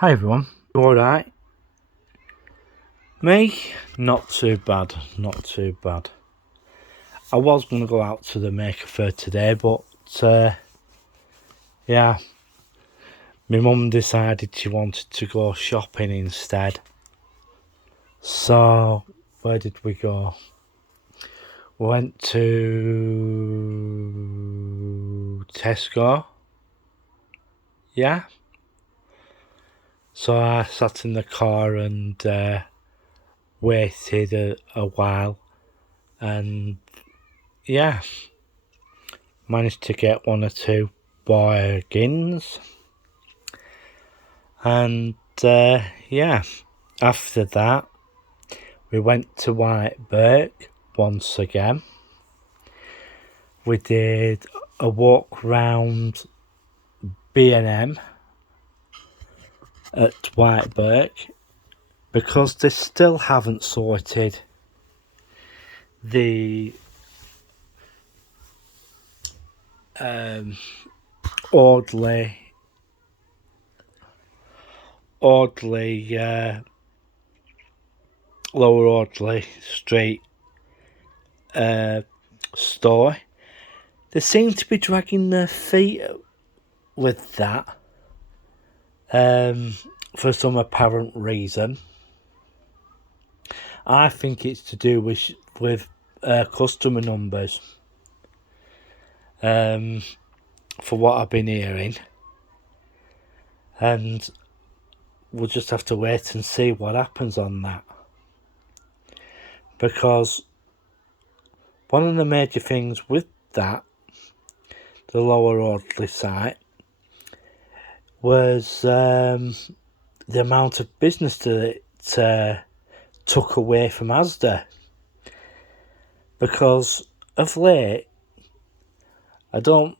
Hi everyone, you alright? Me? Not too bad, not too bad. I was going to go out to the Maker Fair today, but yeah, my mum decided she wanted to go shopping instead. So, where did we go? We went to Tesco. Yeah. So I sat in the car and waited a while, and yeah, managed to get one or two bargains. And yeah, after that, we went to Whiteburg once again. We did a walk round B&M at Whiteburg because they still haven't sorted the Audley Lower Audley Street store. They seem to be dragging their feet with that for some apparent reason. I think it's to do with customer numbers. For what I've been hearing, and we'll just have to wait and see what happens on that. Because one of the major things with that, the Lower Audley site, was the amount of business that it took away from Asda. Because of late, I don't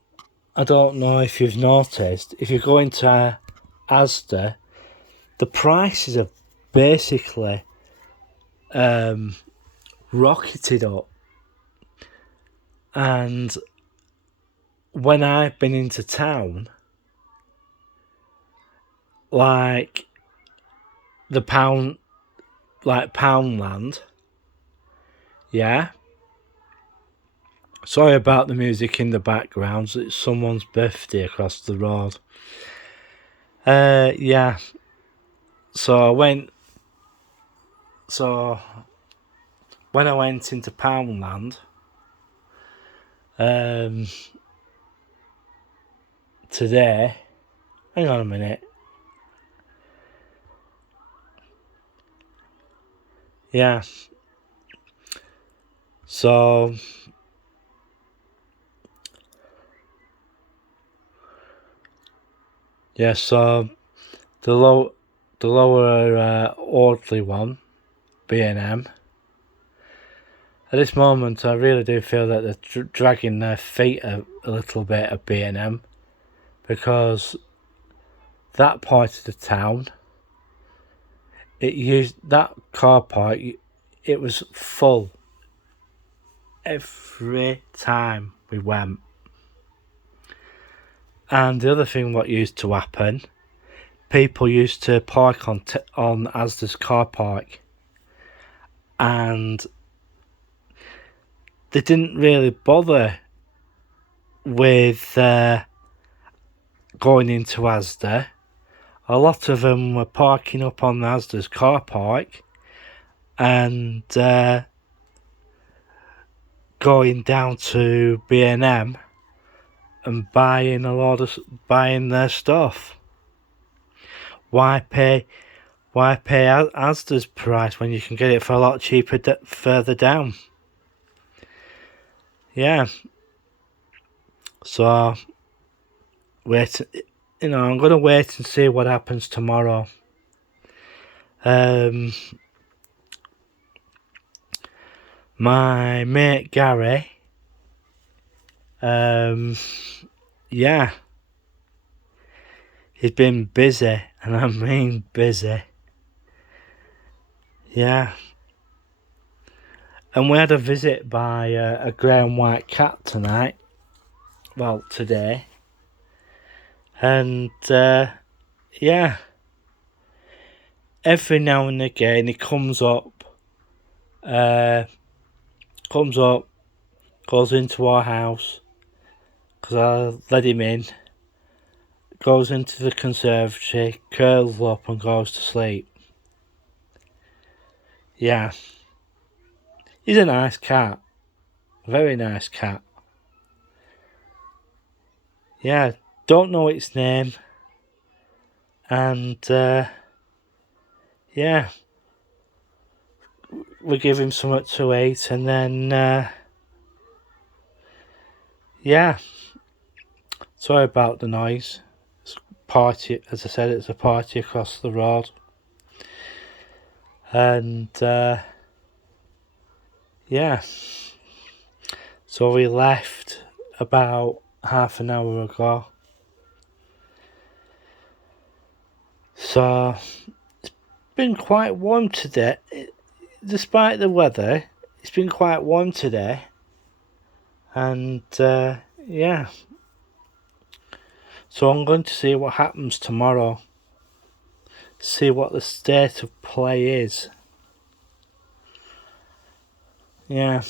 know if you've noticed, if you go into Asda, the prices have basically rocketed up. And when I've been into town, like the Poundland, yeah. Sorry about the music in the background. It's someone's birthday across the road. Yeah. So when I went into Poundland, today, hang on a minute. Yeah. So yeah, so the lower Audley one, B&M. At this moment, I really do feel that they're dragging their feet a little bit at B&M, because that part of the town, it used that car park. It was full every time we went. And the other thing what used to happen, people used to park on Asda's car park, and they didn't really bother with going into Asda. A lot of them were parking up on Asda's car park and going down to B&M and buying their stuff. Why pay Asda's price when you can get it for a lot cheaper further down? Yeah. So I'm going to wait and see what happens tomorrow. My mate Gary, yeah, he's been busy, and I mean busy. Yeah. And we had a visit by a grey and white cat tonight. Well, today. And yeah, every now and again he comes up, goes into our house, because I let him in, goes into the conservatory, curls up and goes to sleep. Yeah. He's a nice cat. Very nice cat. Yeah, don't know its name. And, yeah. We give him something to eat and then, yeah. Sorry about the noise. It's a party, as I said, it's a party across the road. And, yeah. So we left about half an hour ago. So it's been quite warm today. Despite the weather, it's been quite warm today. And yeah. So I'm going to see what happens tomorrow. See what the state of play is. Yeah.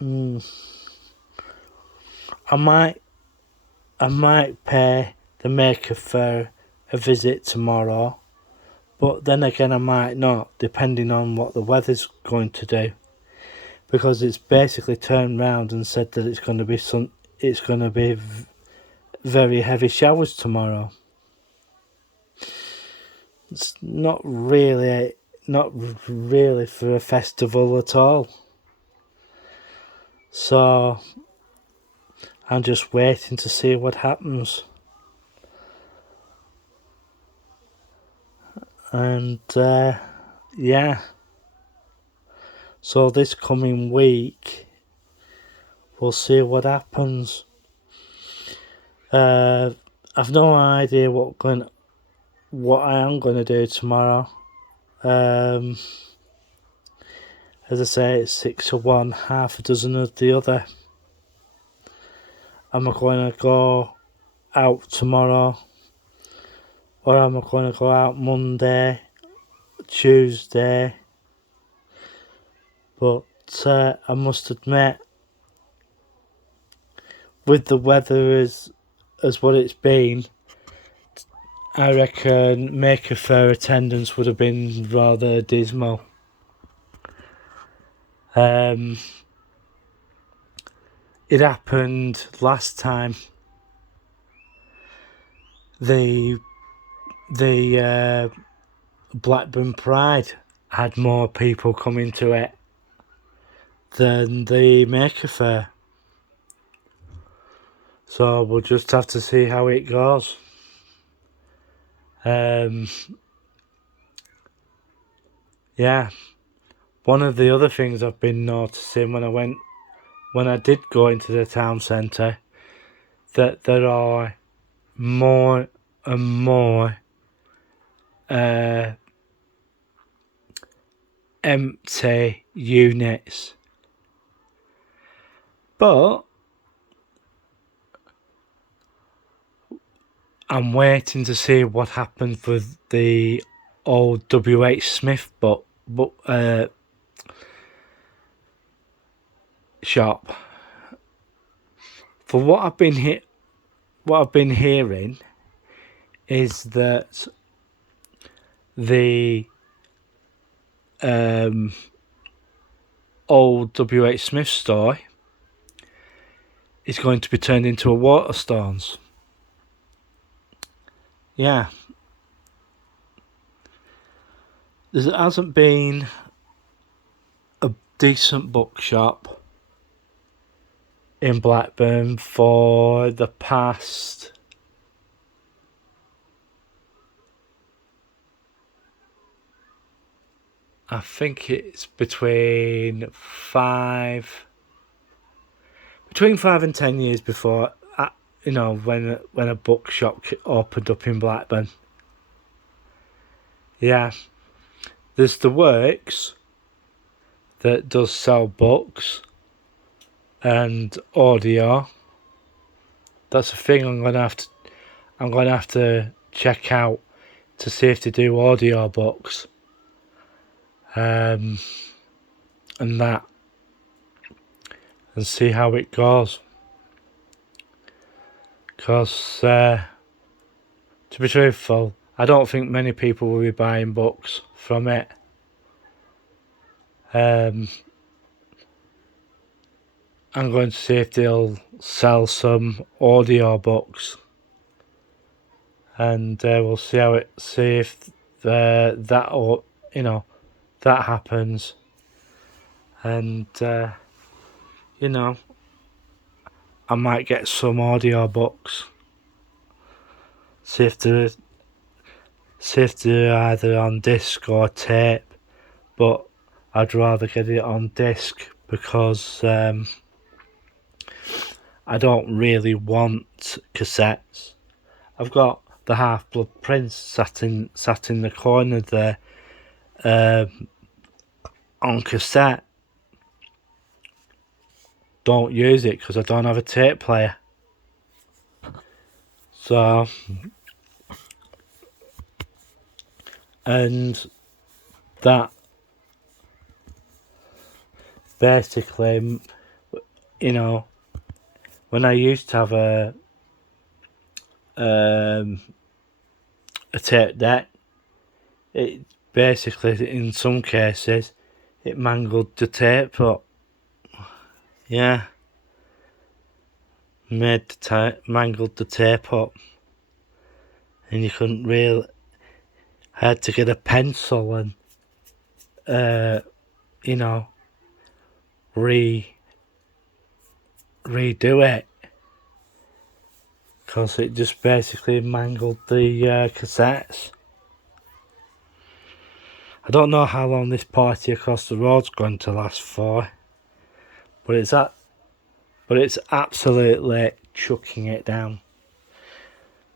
I might pay the Maker Faire a visit tomorrow, but then again I might not, depending on what the weather's going to do, because it's basically turned round and said that it's going to be very heavy showers tomorrow. It's not really for a festival at all. So I'm just waiting to see what happens. And yeah. So this coming week we'll see what happens. I've no idea what I am going to do tomorrow. As I say, it's 6 of one, half a dozen of the other. Am I going to go out tomorrow? Or am I going to go out Monday, Tuesday? But I must admit, with the weather as what it's been, I reckon Maker Faire attendance would have been rather dismal. It happened last time. The Blackburn Pride had more people coming to it than the Maker Faire. So we'll just have to see how it goes. Yeah. One of the other things I've been noticing when I did go into the town centre, that there are more and more empty units. But I'm waiting to see what happens with the old WH Smith shop. For what I've been hearing is that the old WH Smith store is going to be turned into a Waterstones. Yeah. There hasn't been a decent bookshop in Blackburn for the past I think it's between 5 and 10 years before, when a bookshop opened up in Blackburn. Yeah. There's the Works that does sell books and audio. That's a thing I'm going to have to... I'm going to have to check out to see if they do audiobooks. And that. And see how it goes. Because, to be truthful, I don't think many people will be buying books from it. I'm going to see if they'll sell some audiobooks. And we'll see if that happens. And I might get some audiobooks. See if they're either on disc or tape. But I'd rather get it on disc because I don't really want cassettes. I've got the Half-Blood Prince sat in the corner there on cassette. Don't use it because I don't have a tape player. So, and that basically, when I used to have a tape deck, it basically, in some cases, it mangled the tape up. Yeah. Mangled the tape up. And you couldn't really... I had to get a pencil and, redo it. Because it just basically mangled the cassettes. I don't know how long this party across the road's going to last for. But it's absolutely chucking it down.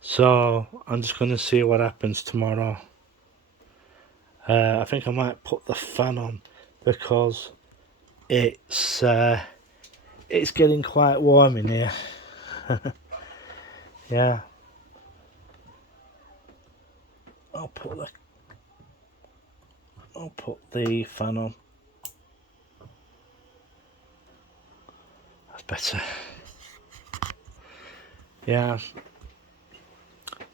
So I'm just going to see what happens tomorrow. I think I might put the fan on because it's getting quite warm in here. Yeah. I'll put the fan on. That's better. Yeah.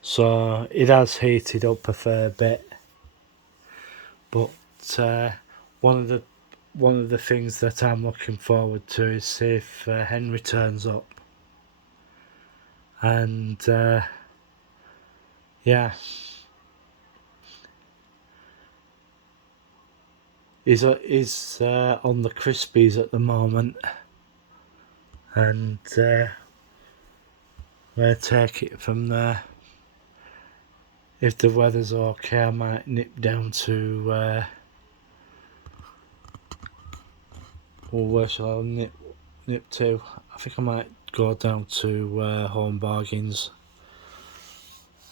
So it has heated up a fair bit. But one of the things that I'm looking forward to is see if Henry turns up. And yeah, he's on the Crispies at the moment, and we'll take it from there. If the weather's okay, I might nip down to where shall I nip to? I think I might go down to Home Bargains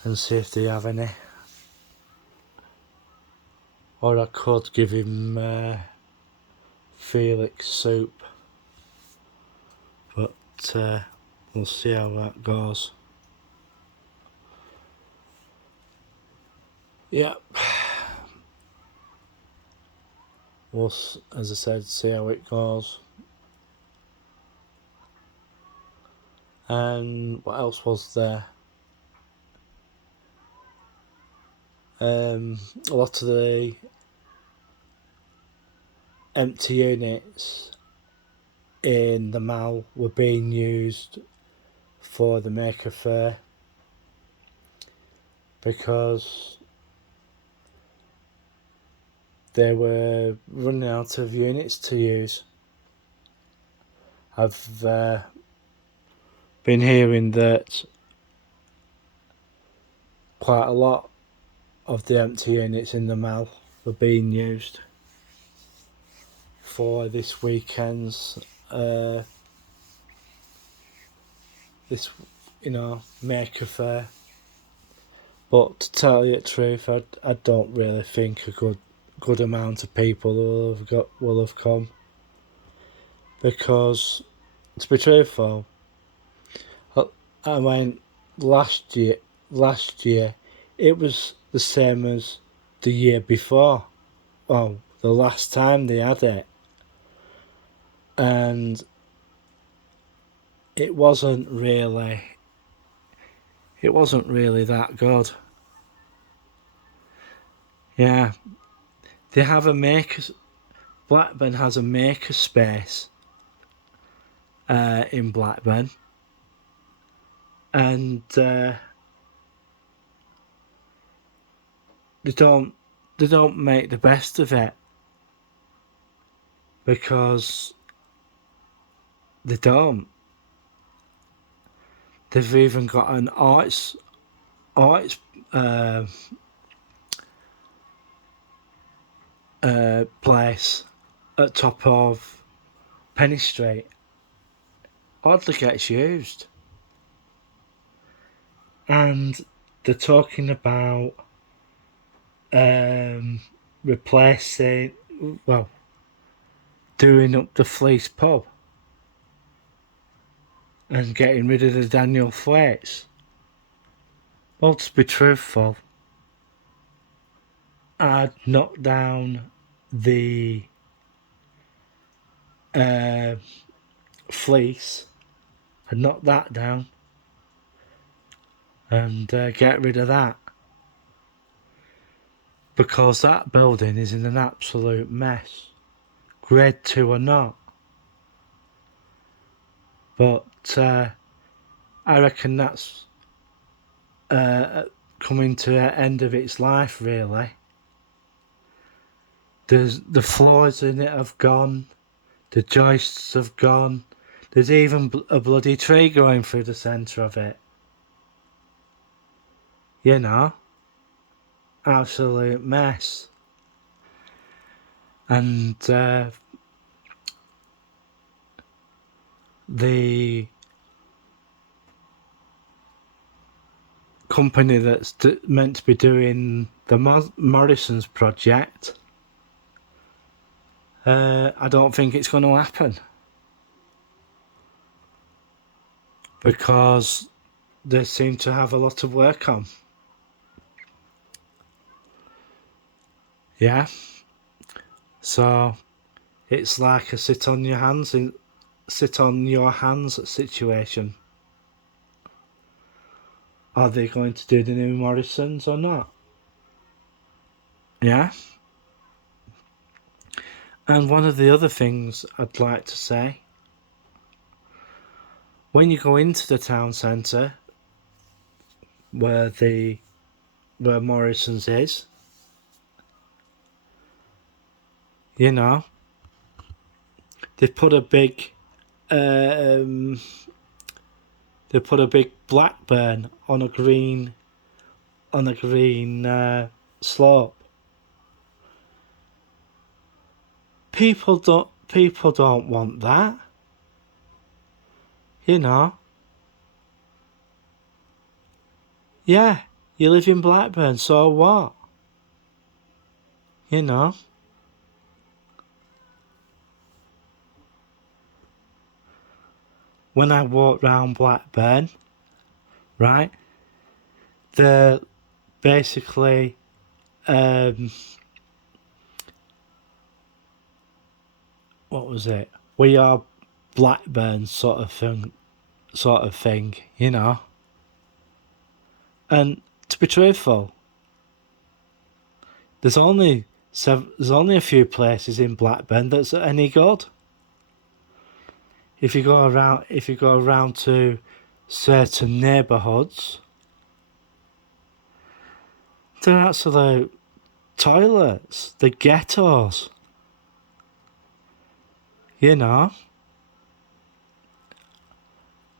and see if they have any. Or I could give him Felix soup. But we'll see how that goes. Yep. We'll, as I said, see how it goes. And what else was there? A lot of the empty units in the mall were being used for the Maker Faire because they were running out of units to use. I've been hearing that quite a lot of the empty units in the mall were being used for this weekend's Maker Faire. But to tell you the truth, I don't really think a good amount of people will have come, because to be truthful, I went last year. last year, it was the same as the year before. Well, the last time they had it. And it wasn't really that good. Yeah. They have a maker. Blackburn has a maker space in Blackburn, and they don't make the best of it because they don't. They've even got an arts place at top of Penny Street. Hardly gets used. And they're talking about replacing, well, doing up the Fleece pub and getting rid of the Daniel Thwaites. Well, to be truthful, I'd knock down the Fleece. I'd knock that down and get rid of that. Because that building is in an absolute mess. Grade 2 or not. But I reckon that's coming to the end of its life, really. The floors in it have gone. The joists have gone. There's even a bloody tree growing through the centre of it. You know? Absolute mess. And the company that's meant to be doing the Morrison's project, I don't think it's going to happen. Because they seem to have a lot of work on. Yeah. So it's like a sit on your hands situation. Are they going to do the new Morrisons or not? Yeah. And one of the other things I'd like to say, when you go into the town centre where Morrison's is, you know, they put a big Blackburn on a green slope. People don't want that. You know. Yeah, you live in Blackburn, so what? You know. When I walk round Blackburn, right, they're basically what was it? We are Blackburn sort of thing, you know. And to be truthful, there's only a few places in Blackburn that's any good. If you go around to certain neighbourhoods, they're absolute toilets, the ghettos. You know.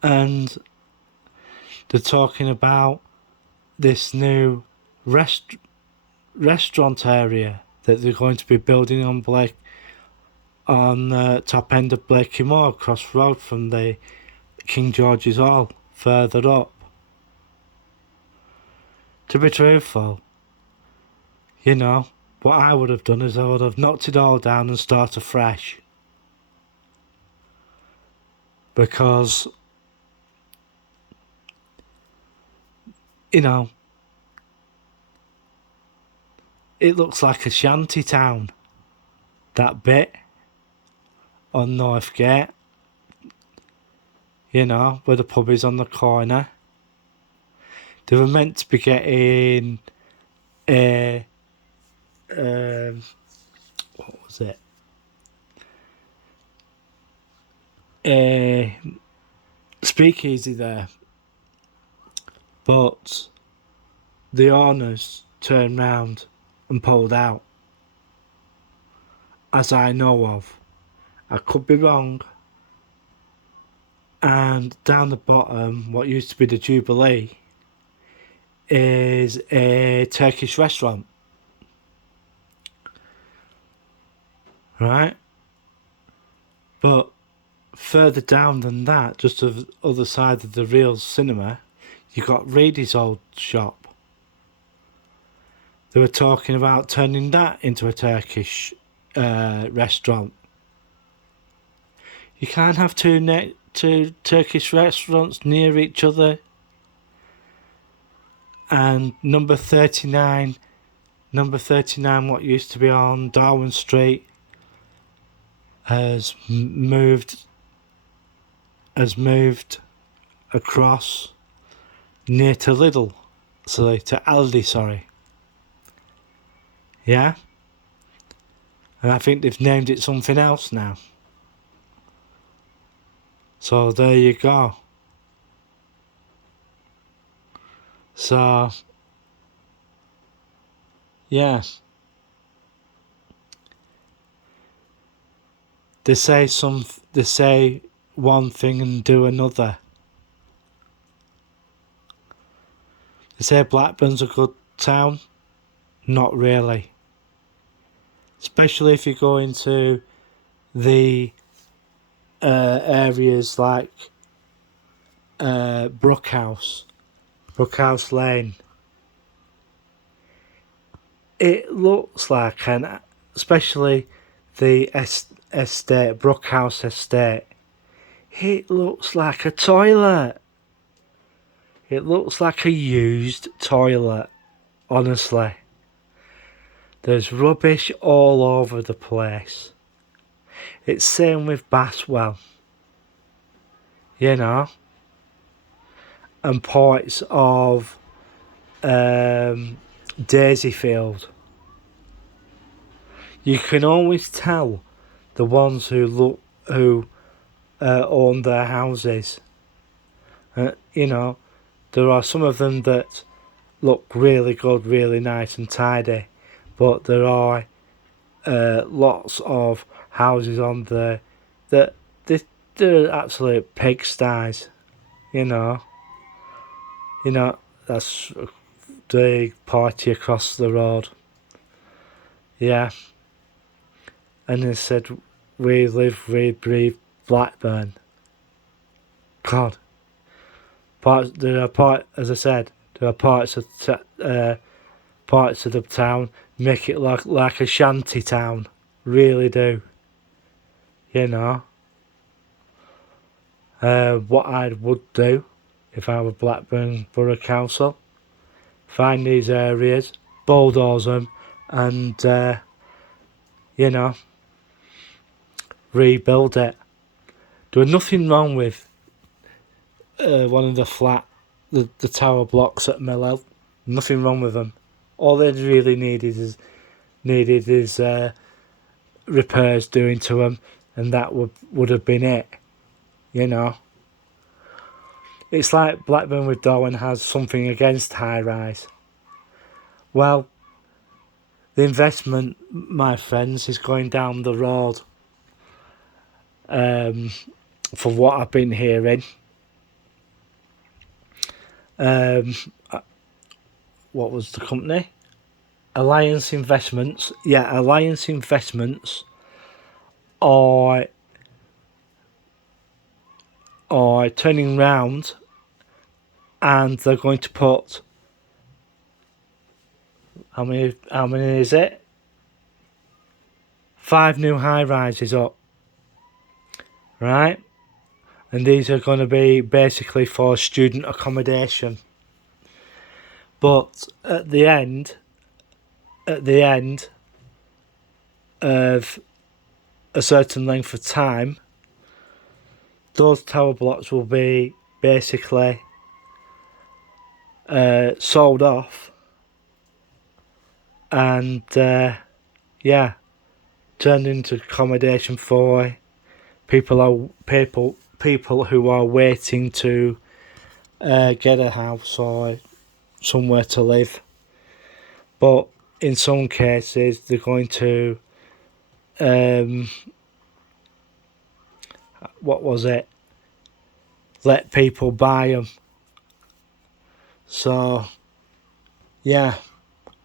And they're talking about this new restaurant area that they're going to be building on top end of Blakey Moor, across road from the King George's Hall, further up. To be truthful, you know, what I would have done is I would have knocked it all down and start afresh. Because you know, it looks like a shanty town, that bit on North Gate, you know, where the pub is on the corner. They were meant to be getting a, what was it? A speakeasy there, but the owners turned round and pulled out, as I know of. I could be wrong. And down the bottom, what used to be the Jubilee is a Turkish restaurant. Right? But further down than that, just to the other side of the real cinema, you got Reedy's old shop. They were talking about turning that into a Turkish restaurant. You can't have two Turkish restaurants near each other. And number 39, what used to be on Darwin Street, has moved across near to Lidl, to Aldi, sorry. Yeah? And I think they've named it something else now. So there you go. So, yeah. They say one thing and do another. They say Blackburn's a good town. Not really. Especially if you go into the areas like Brookhouse Lane. It looks like, especially the estate, Brookhouse Estate, it looks like a toilet. It looks like a used toilet, honestly. There's rubbish all over the place. It's same with Baswell, you know, and parts of Daisyfield. You can always tell the ones who own their houses. You know, there are some of them that look really good, really nice and tidy, but there are lots of houses on there that they're absolute pigsties. You know, that's the party across the road. Yeah. And they said, we live, we breathe Blackburn. God. As I said, there are parts of the town make it look like a shanty town. Really do. You know. What I would do if I were Blackburn Borough Council, find these areas, bulldoze them, and you know, rebuild it. There was nothing wrong with one of the tower blocks at Millhill. Nothing wrong with them. All they really needed is repairs doing to them, and that would have been it. You know. It's like Blackburn with Darwen has something against high rise. Well, the investment, my friends, is going down the road. For what I've been hearing. What was the company? Alliance Investments. Yeah, Alliance Investments are turning round, and they're going to put, how many is it? 5 new high rises up. Right? And these are going to be basically for student accommodation. But at the end of a certain length of time, those tower blocks will be basically sold off, and turned into accommodation for people who are waiting to get a house or somewhere to live. But in some cases, they're going to let people buy them. So yeah,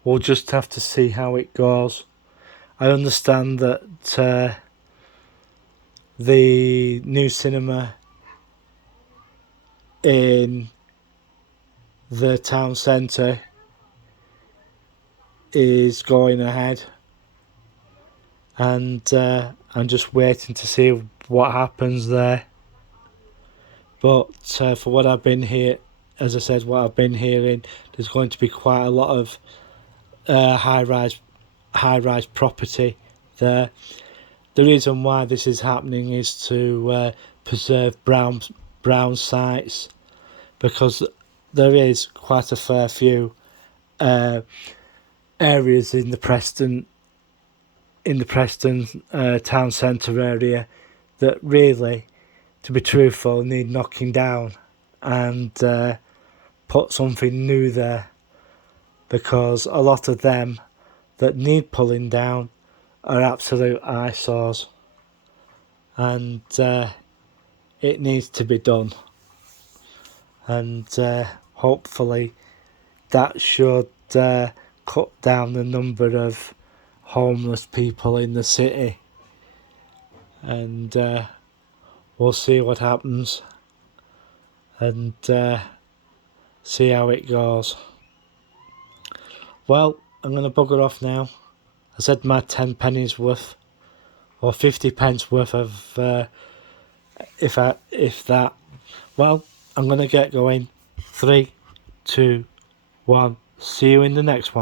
we'll just have to see how it goes. I understand that the new cinema in the town centre is going ahead, and I'm just waiting to see what happens there. But for what I've been here, as I said, what I've been hearing, there's going to be quite a lot of high-rise property there. The reason why this is happening is to preserve brown sites, because there is quite a fair few areas in the Preston town centre area that really, to be truthful, need knocking down and put something new there, because a lot of them that need pulling down are absolute eyesores, and it needs to be done. And hopefully that should cut down the number of homeless people in the city, and we'll see what happens, and see how it goes. Well, I'm going to bugger off now. I said my 10 pennies worth, or 50 pence worth of, if that. Well, I'm going to get going. 3, 2, 1. See you in the next one.